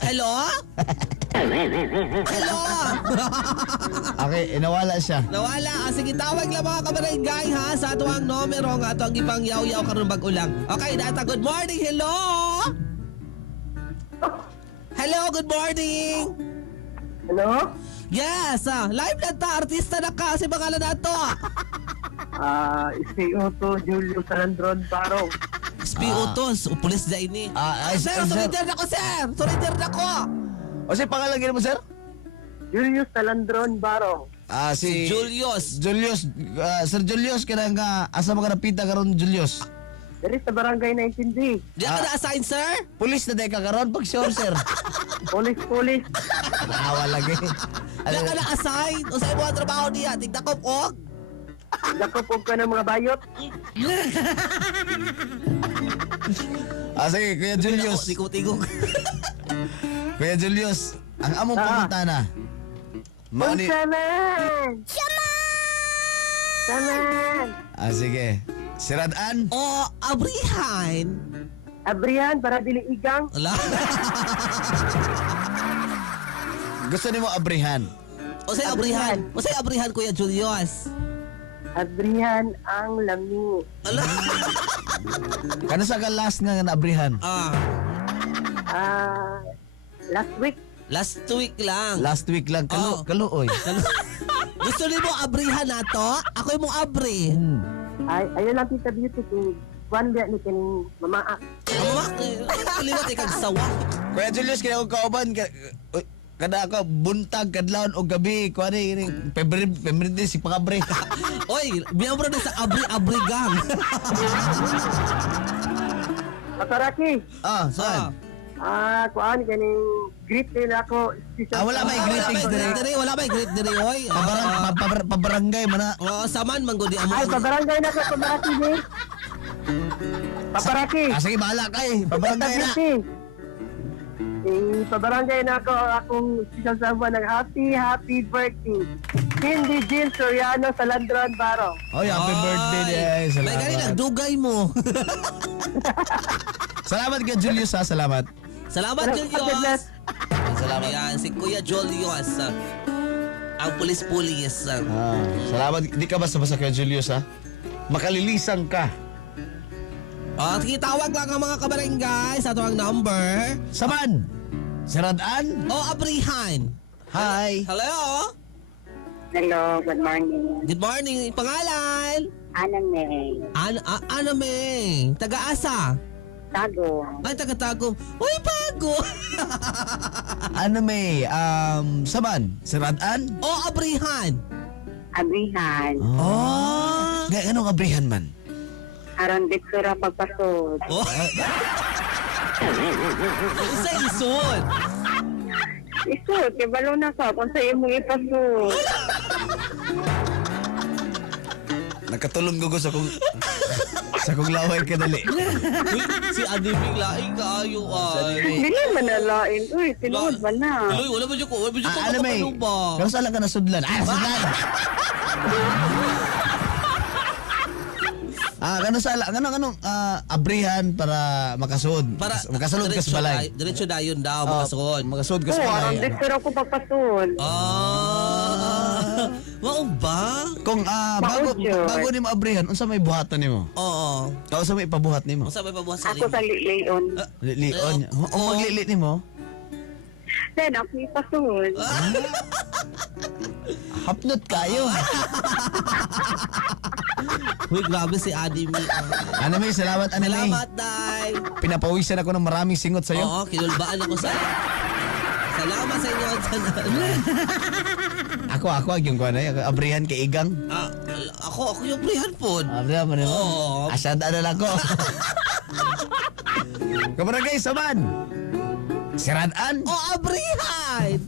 Hello? Hello? Okay, inawala siya. Nawala. Sige, tawag lang mga kabarangay ha sa atuang numero nga atong gipang yaw-yaw karon bag-ulang. Okay, data. Good morning. Hello? Hello, good morning. Hello? Yes, live na ta. Artista na ka. Si pangalan na to. Ispioto Julio Salandron Barong. SPO2, pulis na ini. Sir, sir. surrender na ko, sir. Surrender na ko. O si pangalan gina mo, sir? Julio Salandron Barong. Si Julius. Julius, Sir Julius, kaya nga, asa mo ka napita karon Julius? Dari sa barangay 19D. Di ka na-assign, sir? Pulis na day ka karon pag sure, sir. Police. Awa lagi. Di ka na-assign. O sa ibang trabaho niya, tignan ko po. Nakapog ka ng mga bayot. Sige, Kuya Julius. Tikot-tikot. Kuya Julius, ang among pangutana. Mani. Saman! Sige. Siradan? O, abrihan. Abrihan para dili igang. Wala. Gusto ni mo abrihan? O sa abrihan. O sa abrihan, Kuya Julius. Abrihan ang lami. Ala. Kano sa ka last nga naabrihan? Last week. Last week lang. Last week lang. Oh. Kaluoy. Gusto ni mo abrihan na to? Ako yung mong abri. Ayun lang Tita Beauty kung one day ni kining mamaa. Ama, liwat ikag sawa. Kuya Julius, kaya kong kauban, kada ako buntag, kadlawon o gabi, kuha ni, February din si pangabre. Oy, miyembro na sa abri-abri gang. Pataraki. Saan? Kuan kining greet nila ako. Wala may greetings dire. Wala may greet dire, oy. Pabarangay man na. Saman man gudi amo. Ay, pabarangay na ko, pabaraki ni. Paparaki. Sige, bahala kay. Pabarangay na. Pabarangay na ako akong sisasama ng happy birthday. Cindy Jill Soriano Salandron Barong. Oy, happy birthday day. May gani lang dugay mo. Salamat kay Julius ha, salamat. Salamat Julius. Salamat. Yan, si Kuya Julius. Ang pulis-pulis. Salamat. Di ka basta-basta kay Julius ha. Makalilisan ka. Sige, tawag lang ang mga kabarangay sa ito ang number. Saman. Siradan. O, abrihan. Hi. Hello? Hello, good morning. Good morning. Pangalan? Anang May. Ano may? Taga-asa? Tago. Ay, taga-tagom. Uy, bago. Ano may, saman. Siradan. O, abrihan. Abrihan. Gaya, anong abrihan man? Aron diktura pagpasod. Oh. Isa isod. Isod, kibalo na ka kung sa imo ipasod. Nakatulong ko sa kong laway kadali. Uy, si Adibig laing kaayo ay. Dili man nalain. Uy, tinuod man na. Uy, wala ba dyan ko? Wala ba dyan ko? Ano may, kung saan lang ka nasudlan? Sudlan! Ganong abrihan para makasud. Makasulod ka sa balay. Diretso dayon daw, makasud. Makasud ka sa Oo, aron balay. diktura ko pagpasod. Mao ba? Kung bago ni mo abrihan, unsa may buhatan nimo? Oo. Unsa may ipabuhat nimo? Unsa may pabuhat sa Ako sa lileon. Lion. O maglili nimo? Then, ako ipasod. Hapnot kayo. Uy, grabe si Adimi. Ano may salamat ano may. Salamat, Day. Pinapawisan ako ng maraming singot sa iyo. Oo, kinulbaan ako sa Salamat sa inyo. Ako yung kuha na abrihan kay Igang. Ako yung prihan po. Abrihan mo nimo. Oo. Asyada na lang ko. Kabarangay saman. Siradan. O, abrihan!